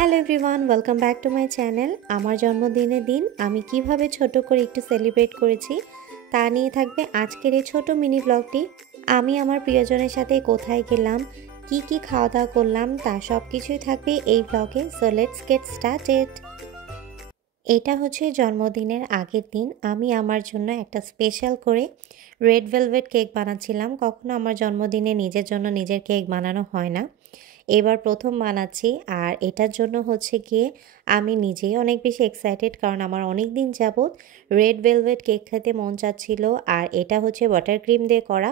Hello everyone, welcome back to my channel. আমার জন্মদিনের দিন আমি কিভাবে ছোট করে একটু সেলিব্রেট করেছি তা নিয়ে থাকবে আজকের এই ছোট মিনি ব্লগটি। আমি আমার প্রিয়জনের সাথে কোথায় গেলাম, কি খাওয়া দাওয়া করলাম, তা সব কিছুই থাকবে এই ব্লগে। So let's get started. এটা হচ্ছে জন্মদিনের আগের দিন। আমি আমার জন্য একটা স্পেশাল করে রেড ভেলভেট কেক বানাচ্ছিলাম। কখনো আমার জন্মদিনে নিজের জন্য নিজের কেক বানানো হয় না, এবার প্রথম বানাচ্ছি। আর এটার জন্য হচ্ছে গিয়ে আমি নিজেই অনেক বেশি এক্সাইটেড, কারণ আমার অনেক দিন যাবৎ রেড ভেলভেট কেক খেতে মন চাচ্ছিল। আর এটা হচ্ছে বাটার ক্রিম দিয়ে করা,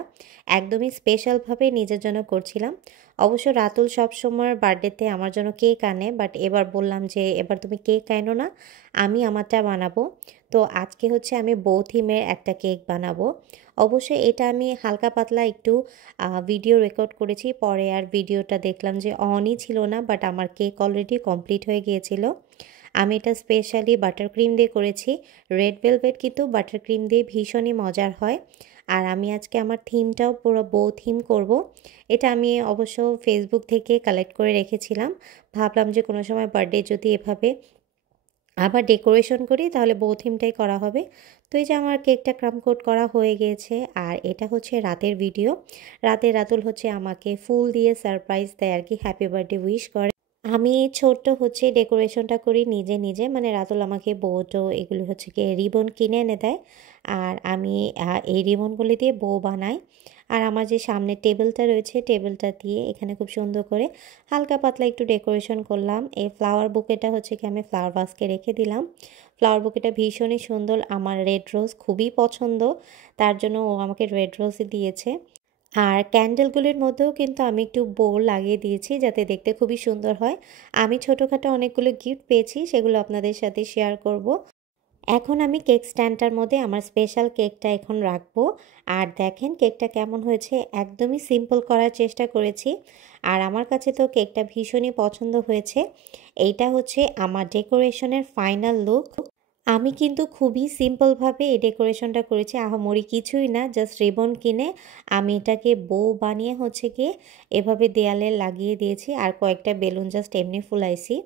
একদমই স্পেশালভাবে নিজের জন্য করছিলাম। অবশ্য রাতুল সবসময় বার্থডেতে আমার জন্য কেক আনে, বাট এবার বললাম যে এবার তুমি কেক আনো না, আমি আমারটা বানাবো। তো আজকে হচ্ছে আমি বৌ থিমের একটা কেক বানাবো। অবশ্যই এটা আমি হালকা পাতলা একটু ভিডিও রেকর্ড করেছি, পরে আর ভিডিওটা দেখলাম যে অনই ছিল না, বাট আমার কেক অলরেডি কমপ্লিট হয়ে গিয়েছিল। আমি এটা স্পেশালি বাটার ক্রিম দিয়ে করেছি। রেড ভেলভেট কিন্তু বাটার ক্রিম দিয়ে ভীষণই মজার হয়। আর আমি আজকে আমার থিমটাও পুরো বৌ থিম করব। এটা আমি অবশ্য ফেসবুক থেকে কালেক্ট করে রেখেছিলাম, ভাবলাম যে কোনো সময় বার্থডে যদি এভাবে আবার ডেকোরেশন করি তাহলে বৌ থিমটাই করা হবে। তো এই যে আমার কেকটা ক্রাম কোট করা হয়ে গিয়েছে। আর এটা হচ্ছে রাতের ভিডিও। রাতে রাতুল হচ্ছে আমাকে ফুল দিয়ে সারপ্রাইজ দেয় আর কি, হ্যাপি বার্থডে উইশ করে। আমি ছোট্ট হচ্ছে ডেকোরেশনটা করি নিজে নিজে, মানে রাতুল আমাকে বউটো এগুলো হচ্ছে কি রিবন কিনে এনে দেয়, আর আমি এই রিবনগুলি দিয়ে বউ বানাই। আর আমার যে সামনে টেবিলটা রয়েছে, টেবিলটা দিয়ে এখানে খুব সুন্দর করে হালকা পাতলা একটু ডেকোরেশন করলাম। এই ফ্লাওয়ার বুকেটা হচ্ছে কি আমি ফ্লাওয়ার বাস্কে রেখে দিলাম। ফ্লাওয়ার বুকেটা ভীষণই সুন্দর, আমার রেড রোজ খুবই পছন্দ, তার জন্য ও আমাকে রেড রোজই দিয়েছে। আর ক্যান্ডেলগুলির মধ্যেও কিন্তু আমি একটু বোর লাগিয়ে দিয়েছি যাতে দেখতে খুবই সুন্দর হয়। আমি ছোটোখাটো অনেকগুলো গিফট পেয়েছি, সেগুলো আপনাদের সাথে শেয়ার করব। এখন আমি কেক স্ট্যান্ডটার মধ্যে আমার স্পেশাল কেকটা এখন রাখবো। আর দেখেন কেকটা কেমন হয়েছে, একদমই সিম্পল করার চেষ্টা করেছি। আর আমার কাছে তো কেকটা ভীষণই পছন্দ হয়েছে। এইটা হচ্ছে আমার ডেকোরেশনের ফাইনাল লুক। আমি কিন্তু খুবই সিম্পলভাবে এই ডেকোরেশনটা করেছি, আহামরি কিছুই না, জাস্ট রিবন কিনে আমি এটাকে বউ বানিয়ে হচ্ছে গিয়ে এভাবে দেয়ালে লাগিয়ে দিয়েছি, আর কয়েকটা বেলুন জাস্ট এমনি ফুলাইছি।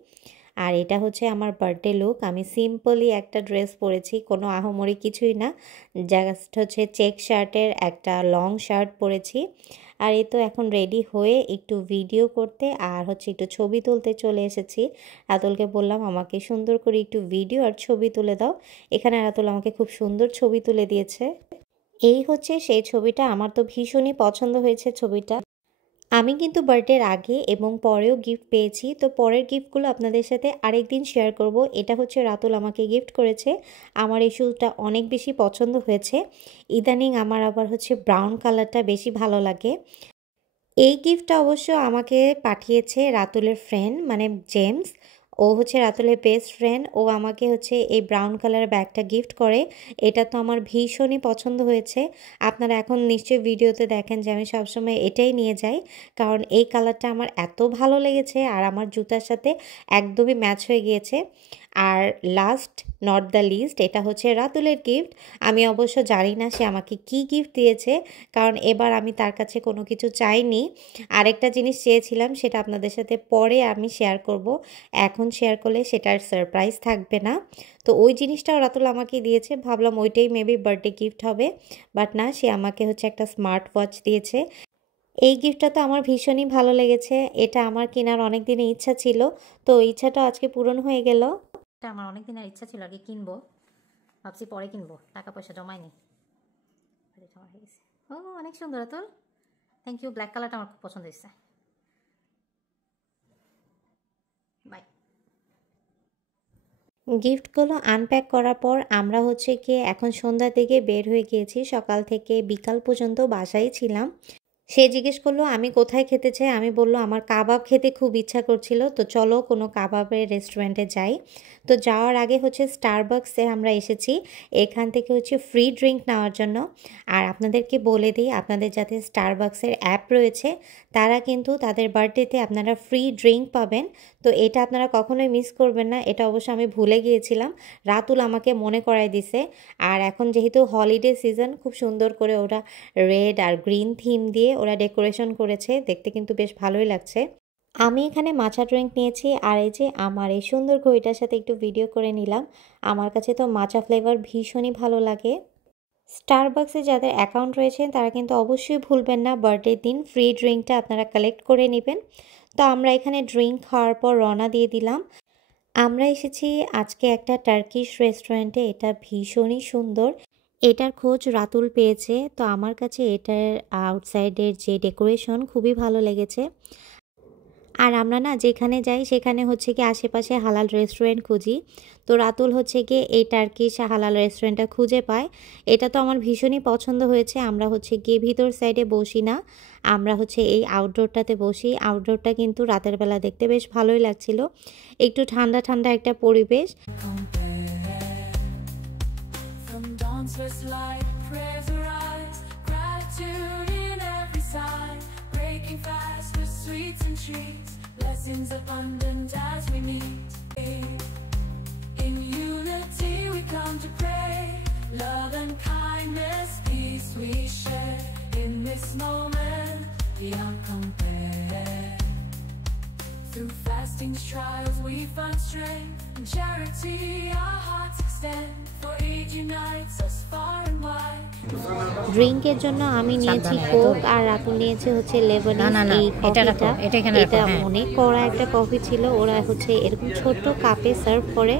আর এটা হচ্ছে আমার বার্থডে লুক। আমি সিম্পলি একটা ড্রেস পরেছি, কোনো আহামরি কিছুই না, জাস্ট হচ্ছে চেক শার্টের একটা লং শার্ট পরেছি। আর এই তো এখন রেডি হয়ে একটু ভিডিও করতে আর হচ্ছে একটু ছবি তুলতে চলে এসেছি। রাতুলকে বললাম আমাকে সুন্দর করে একটু ভিডিও আর ছবি তুলে দাও। এখানে রাতুল আমাকে খুব সুন্দর ছবি তুলে দিয়েছে। এই হচ্ছে সেই ছবিটা, আমার তো ভীষণই পছন্দ হয়েছে ছবিটা। আমি কিন্তু বার্থডের আগে এবং পরেও গিফট পেয়েছি, তো পরের গিফটগুলো আপনাদের সাথে আরেকদিন শেয়ার করব। এটা হচ্ছে রাতুল আমাকে গিফট করেছে। আমার এই শুজটা অনেক বেশি পছন্দ হয়েছে। ইদানিং আমার আবার হচ্ছে ব্রাউন কালারটা বেশি ভালো লাগে। এই গিফটটা অবশ্য আমাকে পাঠিয়েছে রাতুলের ফ্রেন্ড, মানে জেমস। ও হচ্ছে রাতুলের বেস্ট ফ্রেন্ড। ও আমাকে হচ্ছে এই ব্রাউন কালারের ব্যাগটা গিফট করে। এটা তো আমার ভীষণই পছন্দ হয়েছে। আপনারা এখন নিশ্চয়ই ভিডিওতে দেখেন যে আমি সবসময় এটাই নিয়ে যাই, কারণ এই কালারটা আমার এত ভালো লেগেছে আর আমার জুতার সাথে একদমই ম্যাচ হয়ে গিয়েছে। আর লাস্ট নট দ্য লিস্ট, এটা হচ্ছে রাতুলের গিফট। আমি অবশ্য জানি না সে আমাকে কি গিফট দিয়েছে, কারণ এবার আমি তার কাছে কোনো কিছু চাইনি। আরেকটা জিনিস চেয়েছিলাম, সেটা আপনাদের সাথে পরে আমি শেয়ার করব, এখন শেয়ার করলে সেটার সারপ্রাইজ থাকবে না। তো ওই জিনিসটাও রাতুল আমাকে দিয়েছে, ভাবলাম ওইটাই মেবি বার্থডে গিফট হবে, বাট না, সে আমাকে হচ্ছে একটা স্মার্ট ওয়াচ দিয়েছে। এই গিফটটা তো আমার ভীষণই ভালো লেগেছে। এটা আমার কেনার অনেক দিনের ইচ্ছা ছিল, তো ইচ্ছাটা আজকে পূরণ হয়ে গেল। এটা আমার অনেক দিনের ইচ্ছা ছিল আগে কিনবো, ভাবছি পরে কিনবো, টাকা পয়সা জমায়নি। ও অনেক সুন্দর তো, থ্যাংক ইউ। ব্ল্যাক কালারটা আমার খুব পছন্দ হয়েছে। বাই। গিফটগুলো আনপ্যাক করার পর আমরা হচ্ছে গিয়ে এখন সন্ধ্যার দিকে বের হয়ে গিয়েছি। সকাল থেকে বিকাল পর্যন্ত বাসায় ছিলাম। সে জিজ্ঞেস করলো আমি কোথায় খেতে চাই, আমি বললো আমার কাবাব খেতে খুব ইচ্ছা করছিল, তো চলো কোনো কাবাবের রেস্টুরেন্টে যাই। তো যাওয়ার আগে হচ্ছে স্টারবাকসে আমরা এসেছি, এখান থেকে হচ্ছে ফ্রি ড্রিঙ্ক নেওয়ার জন্য। আর আপনাদেরকে বলে দিই, আপনাদের যাতে স্টারবাকসের অ্যাপ রয়েছে তারা কিন্তু তাদের বার্থডেতে আপনারা ফ্রি ড্রিঙ্ক পাবেন। তো এটা আপনারা কখনোই মিস করবেন না। এটা অবশ্য আমি ভুলে গিয়েছিলাম, রাতুল আমাকে মনে করাই দিছে। আর এখন যেহেতু হলিডে সিজন, খুব সুন্দর করে ওরা রেড আর গ্রিন থিম দিয়ে ওরা ডেকোরেশন করেছে, দেখতে কিন্তু বেশ ভালোই লাগছে। আমি এখানে মাচা ড্রিঙ্ক নিয়েছি আর এই যে আমার এই সুন্দর ঘড়িটার সাথে একটু ভিডিও করে নিলাম। আমার কাছে তো মাচা ফ্লেভার ভীষণই ভালো লাগে। স্টারবাক্সে যাদের অ্যাকাউন্ট রয়েছে তারা কিন্তু অবশ্যই ভুলবেন না বার্থডের দিন ফ্রি ড্রিঙ্কটা আপনারা কালেক্ট করে নেবেন। তো আমরা এখানে ড্রিঙ্ক খাওয়ার পর রওনা দিয়ে দিলাম। আমরা এসেছি আজকে একটা টার্কিশ রেস্টুরেন্টে, এটা ভীষণই সুন্দর। এটার খোঁজ রাতুল পেয়েছে, তো আমার কাছে এটার আউটসাইডের যে ডেকোরেশন খুবই ভালো লেগেছে। আর আমরা না যেখানে যাই সেখানে হচ্ছে কি আশেপাশে হালাল রেস্টুরেন্ট খুঁজি। তো রাতুল হচ্ছে গিয়ে এই টার্কিশ হালাল রেস্টুরেন্টটা খুঁজে পায়। এটা তো আমার ভীষণই পছন্দ হয়েছে। আমরা হচ্ছে গিয়ে ভিতর সাইডে বসি না, আমরা হচ্ছে এই আউটডোরটাতে বসি। আউটডোরটা কিন্তু রাতের বেলা দেখতে বেশ ভালোই লাগছিল, একটু ঠান্ডা ঠান্ডা একটা পরিবেশ। Blessings abundant as we meet. In unity we come to pray. Love and kindness, peace we share. In this moment, beyond compare. Through fastings, trials, we find strength. In charity, our hearts extend. For aid unites us far and wide. ড্রিঙ্কের জন্য আমি নিয়েছি Coke আর রাতুল নিয়েছে হচ্ছে Lebanese এই কফিটা। এটা অনেক কড়া একটা কফি ছিল, ওরা হচ্ছে এরকম ছোট্ট কাপে সার্ভ করে।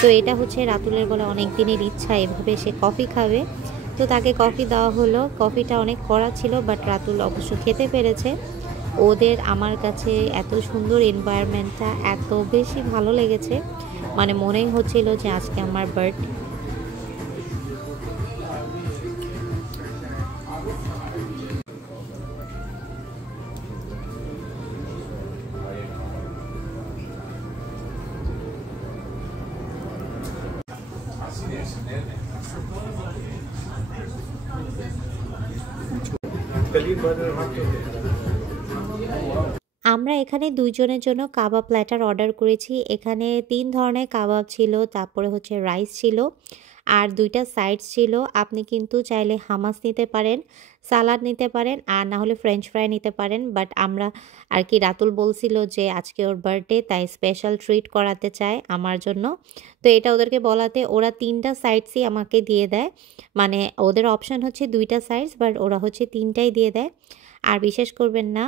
তো এটা হচ্ছে রাতুলের বলে অনেক দিনের ইচ্ছা এভাবে সে কফি খাবে, তো তাকে কফি দেওয়া হলো। কফিটা অনেক কড়া ছিল বাট রাতুল অবশ্য খেতে পেরেছে। ওদের আমার কাছে এত সুন্দর এনভায়রনমেন্টটা এত বেশি ভালো লেগেছে, মানে মনেই হচ্ছিল যে আজকে আমার বার্থডে। আমরা এখানে দুইজনের জন্য কাবাব প্ল্যাটার অর্ডার করেছি। এখানে 3 ধরনের কাবাব ছিল, তারপরে হচ্ছে রাইস ছিল আর 2টা সাইডস ছিল। আপনি কিন্তু চাইলে হামাস নিতে পারেন, সালাদ নিতে পারেন, আর না হলে ফ্রেঞ্চ ফ্রাই নিতে পারেন। বাট আমরা আর কি রাতুল বলছিল যে আজকে ওর বার্থডে, তাই স্পেশাল ট্রিট করাতে চায় আমার জন্য। তো এটা ওদেরকে বলাতে ওরা 3টা সাইডসই আমাকে দিয়ে দেয়, মানে ওদের অপশান হচ্ছে 2টা সাইডস বাট ওরা হচ্ছে 3টাই দিয়ে দেয়। আর বিশ্বাস করবেন না,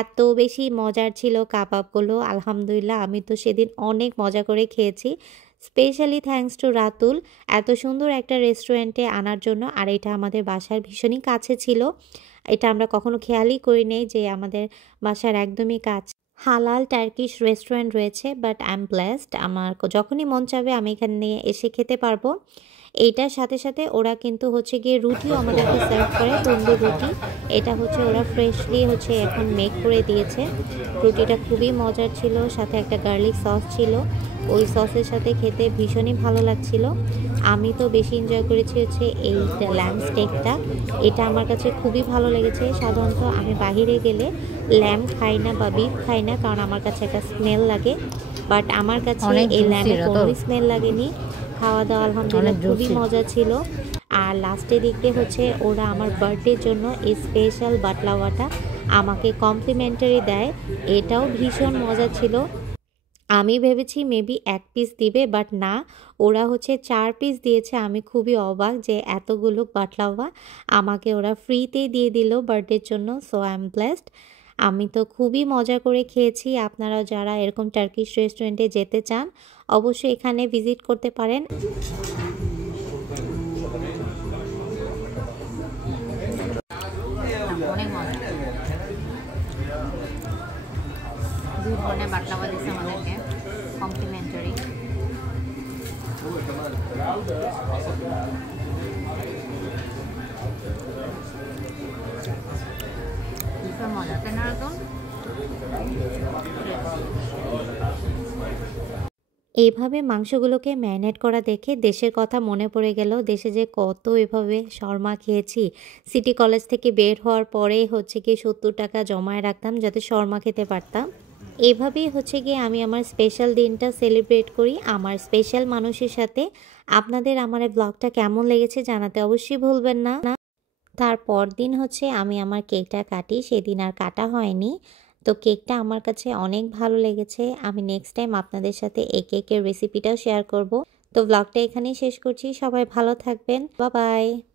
এত বেশি মজার ছিল কাবাবগুলো। আলহামদুলিল্লাহ আমি তো সেদিন অনেক মজা করে খেয়েছি। স্পেশালি থ্যাঙ্কস টু রাতুল এত সুন্দর একটা রেস্টুরেন্টে আনার জন্য। আর এটা আমাদের বাসার ভীষণই কাছে ছিল, এটা আমরা কখনো খেয়ালই করি নেই যে আমাদের বাসার একদমই কাছে হালাল টার্কিশ রেস্টুরেন্ট রয়েছে। বাট আই এম ব্লেসড, আমার যখনই মন চাবে আমি এখানে এসে খেতে পারবো। এইটার সাথে সাথে ওরা কিন্তু হচ্ছে গিয়ে রুটিও আমাদেরকে সার্ভ করে, তন্দুর রুটি। এটা হচ্ছে ওরা ফ্রেশলি হচ্ছে এখন মেক করে দিয়েছে। রুটিটা খুবই মজার ছিল, সাথে একটা গার্লিক সস ছিল, ওই সসের সাথে খেতে ভীষণই ভালো লাগছিল। আমি তো বেশি এনজয় করেছি হচ্ছে এই ল্যাম্ব স্টেকটা, এটা আমার কাছে খুবই ভালো লেগেছে। সাধারণত আমি বাহিরে গেলে ল্যাম্ব খাই না বা বিফ খাই না, কারণ আমার কাছে একটা স্মেল লাগে। বাট আমার কাছে এই ল্যাম্বের কোনো স্মেল লাগেনি। খাওয়া দাওয়া আলহামদুলিল্লাহ খুবই মজা ছিল। আর লাস্টে দিকে হচ্ছে ওরা আমার বার্থডের জন্য এই স্পেশাল বাটলাওয়াটা আমাকে কমপ্লিমেন্টারি দেয়, এটাও ভীষণ মজা ছিল। আমি ভেবেছি মেবি 1 পিস দিবে, বাট না, ওরা হচ্ছে 4 পিস দিয়েছে। আমি খুবই অবাক যে এতগুলো বাটলাওয়া আমাকে ওরা ফ্রিতেই দিয়ে দিল বার্থডের জন্য। So I am blessed. আমি তো খুবই মজা করে খেয়েছি। আপনারাও যারা এরকম টার্কিশ রেস্টুরেন্টে যেতে চান অবশ্যই এখানে ভিজিট করতে পারেন। অনেক মজা। 2 ধরনের বাটলাওয়া দিচ্ছে আমাদেরকে কমপ্লিমেন্টারি। ভীষণ মজা, তাই না রাতুল? এইভাবে মাংসগুলোকে ম্যারিনেট করা দেখে দেশের কথা মনে পড়ে গেল। দেশে যে কত এভাবে শর্মা খেয়েছি। সিটি কলেজ থেকে বের হওয়ার পরে হচ্ছে গিয়ে 70 টাকা জমায় রাখতাম যাতে শর্মা খেতে পারতাম। এভাবেই হচ্ছে গিয়ে আমি আমার স্পেশাল দিনটা সেলিব্রেট করি আমার স্পেশাল মানুষের সাথে। আপনাদের আমার এই ব্লগটা কেমন লেগেছে জানাতে অবশ্যই ভুলবেন না। তারপর দিন হচ্ছে আমি আমার কেকটা কাটি, সেদিন আর কাটা হয়নি। তো কেকটা আমার কাছে অনেক ভালো লেগেছে। আমি নেক্সট টাইম আপনাদের সাথে এই কেকের রেসিপিটাও শেয়ার করব। তো ব্লগটা এখানেই শেষ করছি। সবাই ভালো থাকবেন। Bye bye.